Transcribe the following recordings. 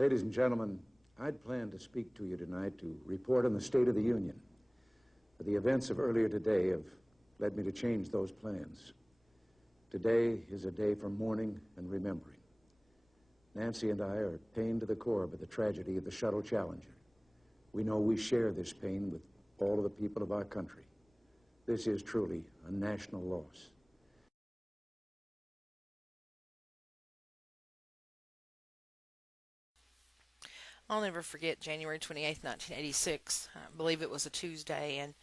Ladies and gentlemen, I'd planned to speak to you tonight to report on the State of the Union. But the events of earlier today have led me to change those plans. Today is a day for mourning and remembering. Nancy and I are pained to the core by the tragedy of the Shuttle Challenger. We know we share this pain with all of the people of our country. This is truly a national loss. I'll never forget January 28th, 1986. I believe it was a Tuesday, and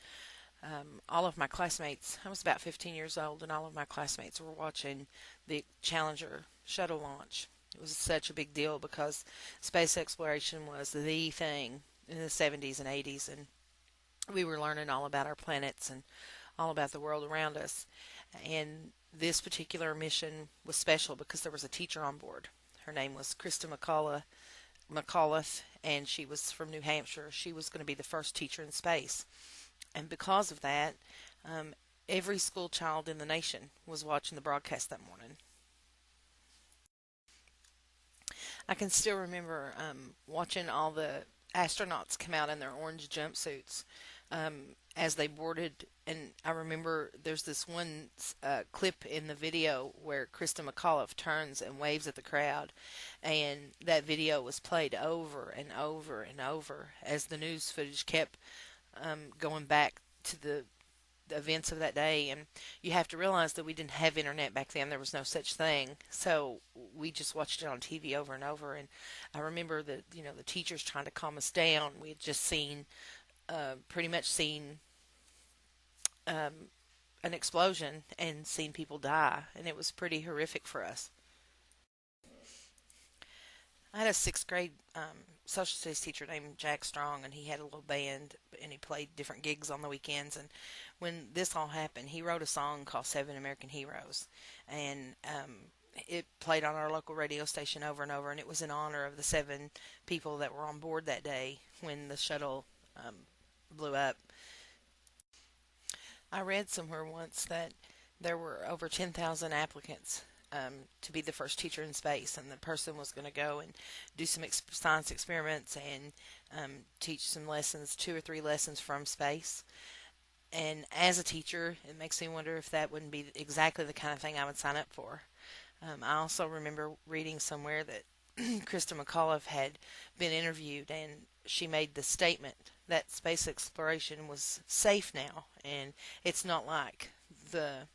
all of my classmates, I was about 15 years old, and all of my classmates were watching the Challenger shuttle launch. It was such a big deal because space exploration was the thing in the 70s and 80s, and we were learning all about our planets and all about the world around us. And this particular mission was special because there was a teacher on board. Her name was Krista McAuliffe, and she was from New Hampshire. She was going to be the first teacher in space. And because of that, every school child in the nation was watching the broadcast that morning. I can still remember watching all the astronauts come out in their orange jumpsuits as they boarded. And I remember there's this one clip in the video where Krista McAuliffe turns and waves at the crowd, and that video was played over and over and over as the news footage kept going back to the events of that day. And you have to realize that we didn't have internet back then. There was no such thing, so we just watched it on TV over and over. And I remember that the teachers trying to calm us down. We had just pretty much seen an explosion and seen people die, and it was pretty horrific for us. I had a sixth grade social studies teacher named Jack Strong, and he had a little band, and he played different gigs on the weekends. And when this all happened, he wrote a song called Seven American Heroes, and it played on our local radio station over and over, and it was in honor of the 7 people that were on board that day when the shuttle blew up. I read somewhere once that there were over 10,000 applicants to be the first teacher in space, and the person was going to go and do some science experiments and teach some lessons, 2 or 3 lessons from space. And as a teacher, it makes me wonder if that wouldn't be exactly the kind of thing I would sign up for. I also remember reading somewhere that Krista McAuliffe had been interviewed, and she made the statement that space exploration was safe now, and it's not like the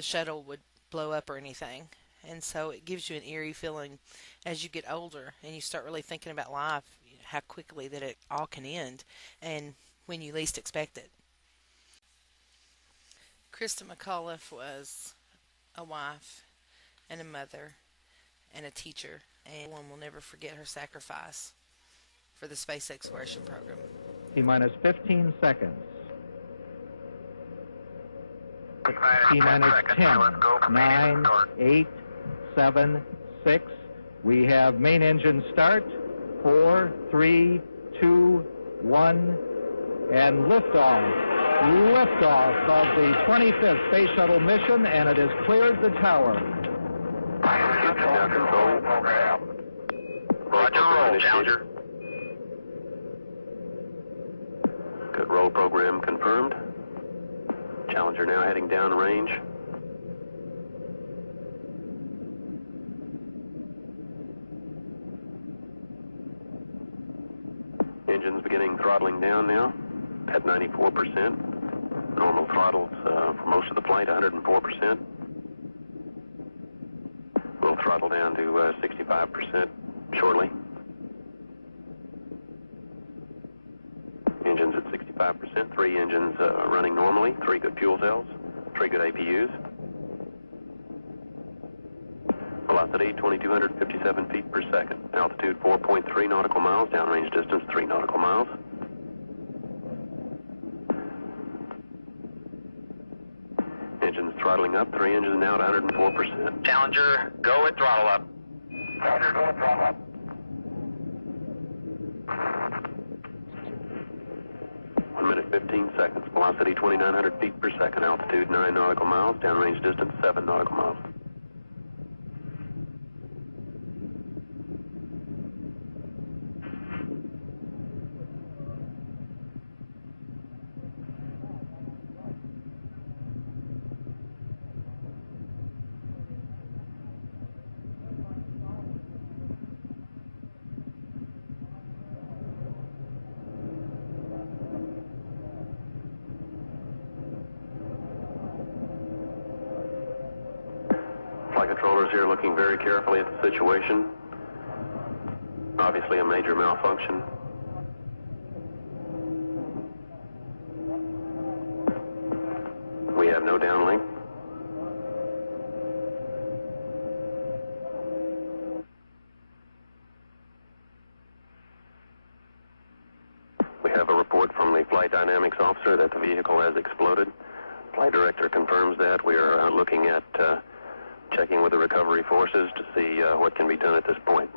shuttle would blow up or anything. And so it gives you an eerie feeling as you get older and you start really thinking about life, how quickly that it all can end, and when you least expect it. Krista McAuliffe was a wife and a mother and a teacher, and one will never forget her sacrifice for the space exploration program. T-minus 15 seconds. T-minus 10, 9, 8, 7, 6. We have main engine start. 4, 3, 2, 1, and liftoff. Liftoff of the 25th Space Shuttle mission, and it has cleared the tower. Roger, roll, Challenger. Good, roll program confirmed. Challenger now heading downrange. Engines beginning throttling down now at 94%. Normal throttles for most of the flight, 104%. We'll throttle down to 65% shortly. Engines at 65%, 3 engines running normally, 3 good fuel cells, 3 good APUs. Velocity 2,257 feet per second. Altitude 4.3 nautical miles, downrange distance 3 nautical miles. Engines throttling up, 3 engines now at 104%. Challenger, go at throttle up. Challenger, go at throttle up. 1 minute 15 seconds. Velocity 2,900 feet per second. Altitude 9 nautical miles. Downrange distance 7 nautical miles. are looking very carefully at the situation. Obviously a major malfunction. We have no downlink. We have a report from the flight dynamics officer that the vehicle has exploded. Flight director confirms that. We are looking at checking with the recovery forces to see what can be done at this point.